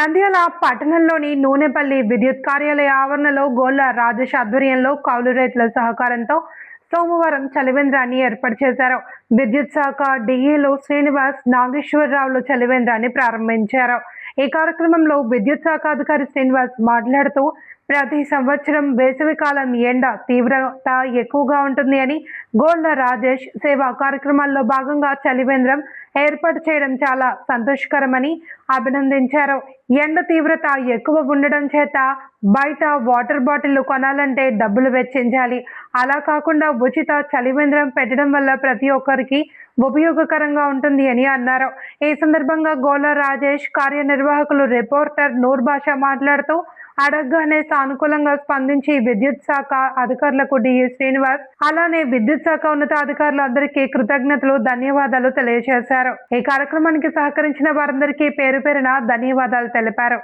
నంద్యాల పట్టణంలోని నూనెపల్లి విద్యుత్ కార్యాలయ ఆవరణలో గోళ్ల రాజేష్ ఆధ్వర్యంలో కౌలు రైతుల సహకారంతో సోమవారం చలివేంద్రాన్ని ఏర్పాటు చేశారు. విద్యుత్ శాఖ డిఈలు శ్రీనివాస్, నాగేశ్వరరావులు చలివేంద్రాన్ని ప్రారంభించారు. ఈ కార్యక్రమంలో విద్యుత్ శాఖ అధికారి శ్రీనివాస్ మాట్లాడుతూ ప్రతి సంవత్సరం వేసవికాలం ఎండ తీవ్రత ఎక్కువగా ఉంటుంది అని, గోళ్ల రాజేష్ సేవా కార్యక్రమాల్లో భాగంగా చలివేంద్రం ఏర్పాటు చేయడం చాలా సంతోషకరమని అభినందించారు. ఎండ తీవ్రత ఎక్కువ ఉండడం చేత బయట వాటర్ బాటిళ్లు కొనాలంటే డబ్బులు వెచ్చించాలి. అలా కాకుండా ఉచిత చలివేంద్రం పెట్టడం వల్ల ప్రతి ఒక్కరికి ఉపయోగకరంగా ఉంటుంది అని అన్నారు. ఈ సందర్భంగా గోళ్ల రాజేష్ కార్యనిర్వాహకులు రిపోర్టర్ నూర్ బాషా మాట్లాడుతూ అడగగానే సానుకూలంగా స్పందించి విద్యుత్ శాఖ అధికారులకు డిఈ శ్రీనివాస్, అలానే విద్యుత్ శాఖ ఉన్నతాధికారులందరికీ కృతజ్ఞతలు, ధన్యవాదాలు తెలియజేశారు. ఈ కార్యక్రమానికి సహకరించిన వారందరికీ పేరు పేరున ధన్యవాదాలు తెలిపారు.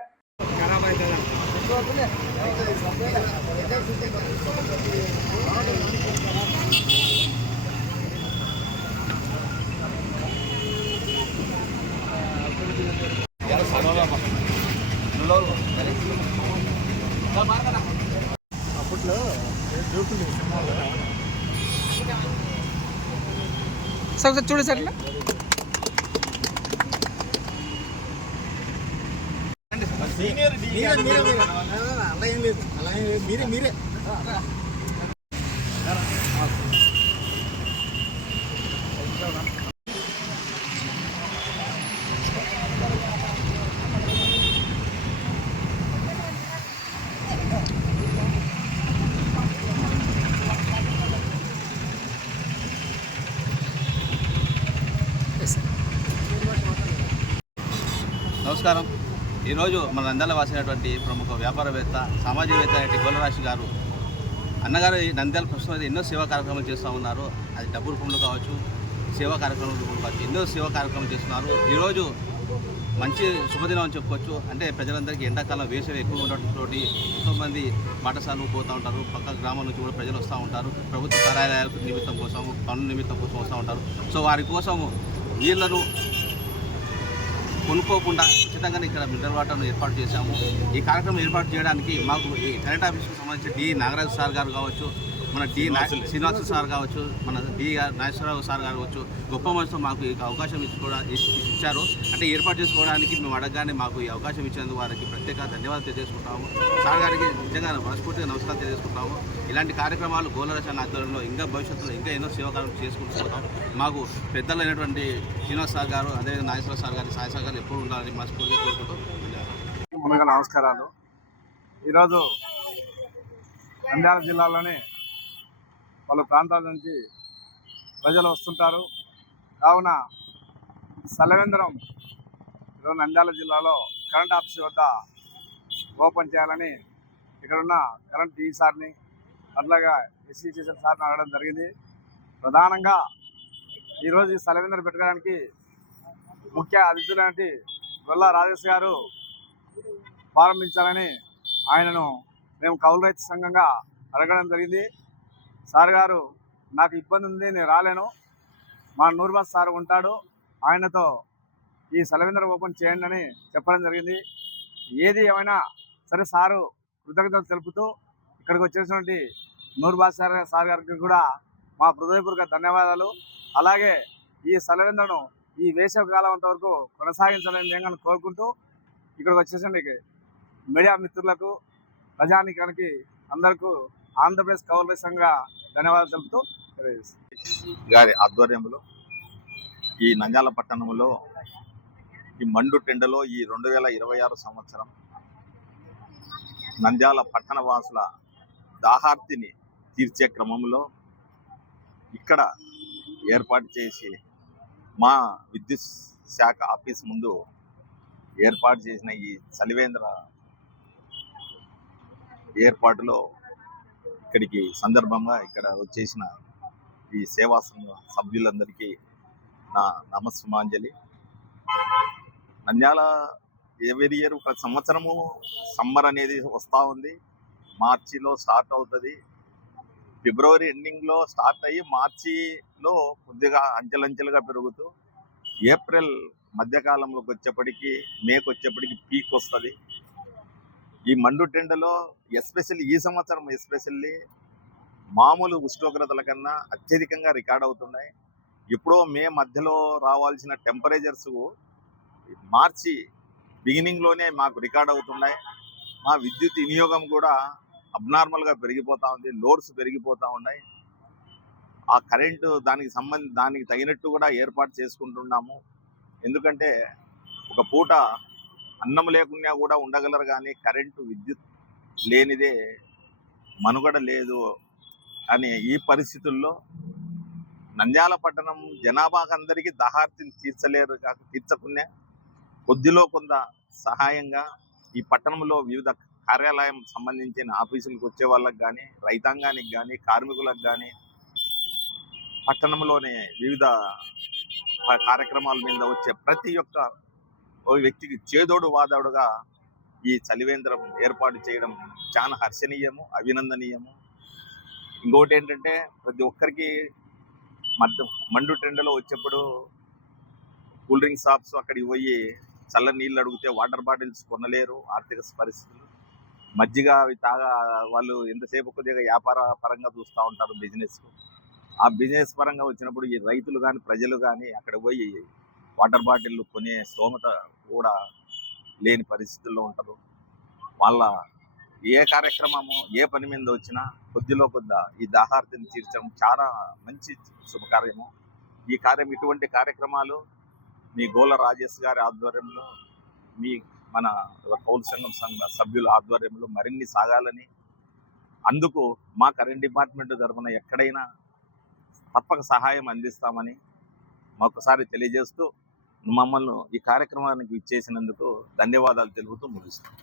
అప్పట్లో సార్ చూడు సార్ అలా ఏం లేదు, మీరే నమస్కారం. ఈరోజు మన నంద్యాల వాసినటువంటి ప్రముఖ వ్యాపారవేత్త, సామాజికవేత్త అయిన గోళ్ల రాజేష్ గారు అన్నగారు నంద్యాల ప్రస్తుతం ఎన్నో సేవా కార్యక్రమాలు చేస్తూ ఉన్నారు. అది డబ్బు రూపంలో కావచ్చు, సేవా కార్యక్రమాల రూపంలో కావచ్చు, ఎన్నో సేవా కార్యక్రమాలు చేస్తున్నారు. ఈరోజు మంచి శుభదినం అని చెప్పుకోవచ్చు. అంటే ప్రజలందరికీ ఎండాకాలం వేసవి ఎక్కువ ఉండటంతో ఎంతోమంది పాఠశాలకు పోతూ ఉంటారు. పక్క గ్రామాల నుంచి కూడా ప్రజలు వస్తూ ఉంటారు. ప్రభుత్వ కార్యాలయాల నిమిత్తం కోసం, పనుల నిమిత్తం కోసం వస్తూ ఉంటారు. సో వారి కోసం నీళ్లను కొనుక్కోకుండా ఉచితంగానే ఇక్కడ మినరల్ వాటర్ను ఏర్పాటు చేశాము. ఈ కార్యక్రమం ఏర్పాటు చేయడానికి మాకు ఈ కరెంట్ ఆఫీస్కు సంబంధించి డి నాగరాజు సార్ గారు కావచ్చు, మన డి శ్రీనివాస సార్ కావచ్చు, మన డి నాగేశ్వరరావు సార్ కావచ్చు, గొప్ప మనసుతో మాకు ఈ అవకాశం ఇచ్చారు. అంటే ఏర్పాటు చేసుకోవడానికి మేము అడగగానే మాకు ఈ అవకాశం ఇచ్చినందుకు వారికి ప్రత్యేక ధన్యవాదాలు తెలియజేసుకుంటాము. సార్ గారికి నిజంగా మనస్ఫూర్తిగా నమస్కారం తెలియజేసుకుంటాము. ఇలాంటి కార్యక్రమాలు గోళ్ల రాజేష్ ఆధ్వర్యంలో ఇంకా భవిష్యత్తులో ఇంకా ఎన్నో సేవా కార్యక్రమాలు చేసుకుంటూ పోతాం. మాకు పెద్దలు అయినటువంటి శ్రీనివాస్ సార్ గారు, అదేవిధంగా నాగేశ్వర సార్ గారు, సాయి సార్ గారు ఎప్పుడు ఉండాలని మనస్ఫూర్తిగా కోరుకుంటూ ముందుగా నమస్కారాలు. ఈరోజు నంద్యాల జిల్లాలోని పలు ప్రాంతాల నుంచి ప్రజలు వస్తుంటారు. కావున చలివేంద్రం ఈరోజు నంద్యాల జిల్లాలో కరెంట్ ఆఫీస్ వద్ద ఓపెన్ చేయాలని ఇక్కడున్న కరెంట్ ఈ సార్ని, అట్లాగా ఎస్సీ చేసిన సార్ని అడగడం జరిగింది. ప్రధానంగా ఈరోజు ఈ చలివేంద్రం పెట్టడానికి ముఖ్య అతిథులంటి గొల్ల రాజేష్ గారు ప్రారంభించాలని ఆయనను మేము కౌలు రైతు సంఘంగా అడగడం జరిగింది. సార్ గారు, నాకు ఇబ్బంది ఉంది, నేను రాలేను, మా నూర్బాస్ సార్ ఉంటాడు, ఆయనతో ఈ చలివేంద్రం ఓపెన్ చేయండి అని చెప్పడం జరిగింది. ఏది ఏమైనా సరే సారు కృతజ్ఞతలు తెలుపుతూ ఇక్కడికి వచ్చేసినటువంటి నూర్బాస్ సార్ గారికి కూడా మా హృదయపూర్వక ధన్యవాదాలు. అలాగే ఈ చలివేంద్రం ఈ వేసవి కాలం అంతవరకు కొనసాగించాలని నేను కోరుకుంటూ ఇక్కడికి వచ్చేసరికి మీడియా మిత్రులకు, ప్రజానికానికి అందరికీ ఆంధ్రప్రదేశ్ కౌలు రైతు సంఘంగా ధన్యవాదాలు తెలుపుతూ గారి ఆధ్వర్యంలో ఈ నంద్యాల పట్టణంలో ఈ మండు టెండలో ఈ 2026 సంవత్సరం నంద్యాల పట్టణ వాసుల దాహార్తిని తీర్చే క్రమంలో ఇక్కడ ఏర్పాటు చేసి మా విద్యుత్ శాఖ ఆఫీస్ ముందు ఏర్పాటు చేసిన ఈ చలివేంద్ర ఏర్పాటులో ఇక్కడికి సందర్భంగా ఇక్కడ వచ్చేసిన ఈ సేవా సంఘ సభ్యులందరికీ నా నమస్సుమాంజలి. నంద్యాల ఎవరీ ఇయర్ ప్రతి సంవత్సరము సమ్మర్ అనేది వస్తూ ఉంది. మార్చిలో స్టార్ట్ అవుతుంది, ఫిబ్రవరి ఎండింగ్లో స్టార్ట్ అయ్యి మార్చిలో కొద్దిగా అంచెలంచెలుగా పెరుగుతూ ఏప్రిల్ మధ్యకాలంలోకి వచ్చేప్పటికి మేకు వచ్చేప్పటికి పీక్ వస్తుంది. ఈ మండుటెండలో ఎస్పెషల్లీ ఈ సంవత్సరం ఎస్పెషల్లీ మామూలు ఉష్ణోగ్రతల కన్నా అత్యధికంగా రికార్డ్ అవుతున్నాయి. ఎప్పుడో మే మధ్యలో రావాల్సిన టెంపరేచర్స్ మార్చి బిగినింగ్లోనే మాకు రికార్డ్ అవుతున్నాయి. మా విద్యుత్ వినియోగం కూడా అబ్నార్మల్గా పెరిగిపోతూ ఉంది, లోడ్స్ పెరిగిపోతూ ఉన్నాయి. ఆ కరెంటు దానికి తగినట్టు కూడా ఏర్పాటు చేసుకుంటున్నాము. ఎందుకంటే ఒక పూట అన్నం లేకున్నా కూడా ఉండగలరు, కానీ కరెంటు విద్యుత్ లేనిదే మనుగడ లేదు అనే ఈ పరిస్థితుల్లో నంద్యాల పట్టణం జనాభాకు అందరికీ దాహార్తిని తీర్చకునే కొద్దిలో కొంత సహాయంగా ఈ పట్టణంలో వివిధ కార్యాలయం సంబంధించిన ఆఫీసులకు వచ్చే వాళ్ళకి కానీ, రైతాంగానికి కానీ, కార్మికులకు కానీ, పట్టణంలోనే వివిధ కార్యక్రమాల మీద వచ్చే ప్రతి ఒక్క వ్యక్తికి చేదోడు వాదోడుగా ఈ చలివేంద్రం ఏర్పాటు చేయడం చాలా హర్షణీయము, అభినందనీయము. ఇంకోటి ఏంటంటే ప్రతి ఒక్కరికి మండు టెండలో వచ్చేప్పుడు కూల్ డ్రింక్ షాప్స్ అక్కడికి పోయి చల్ల నీళ్ళు అడిగితే వాటర్ బాటిల్స్ కొనలేరు, ఆర్థిక పరిస్థితులు. మజ్జిగ అవి వాళ్ళు ఎంతసేపు కొద్దిగా వ్యాపార పరంగా చూస్తూ ఉంటారు బిజినెస్కు. ఆ బిజినెస్ పరంగా వచ్చినప్పుడు ఈ రైతులు కానీ, ప్రజలు కానీ అక్కడ పోయి వాటర్ బాటిల్ కొనే స్తోమత కూడా లేని పరిస్థితుల్లో ఉంటారు. వాళ్ళ ఏ కార్యక్రమము ఏ పని మీద వచ్చినా కొద్దిలో కొద్ది ఈ దాహార్తిని తీర్చడం చాలా మంచి శుభకార్యము. ఈ ఇటువంటి కార్యక్రమాలు మీ గోల రాజేష్ గారి ఆధ్వర్యంలో, మన కౌలు సంఘం సభ్యుల ఆధ్వర్యంలో మరిన్ని సాగాలని, అందుకు మా కరెంట్ డిపార్ట్మెంట్ తరఫున ఎక్కడైనా తప్పక సహాయం అందిస్తామని మరొకసారి తెలియజేస్తూ మమ్మల్ని ఈ కార్యక్రమానికి ఇచ్చేసినందుకు ధన్యవాదాలు తెలుపుతూ ముగిస్తాం.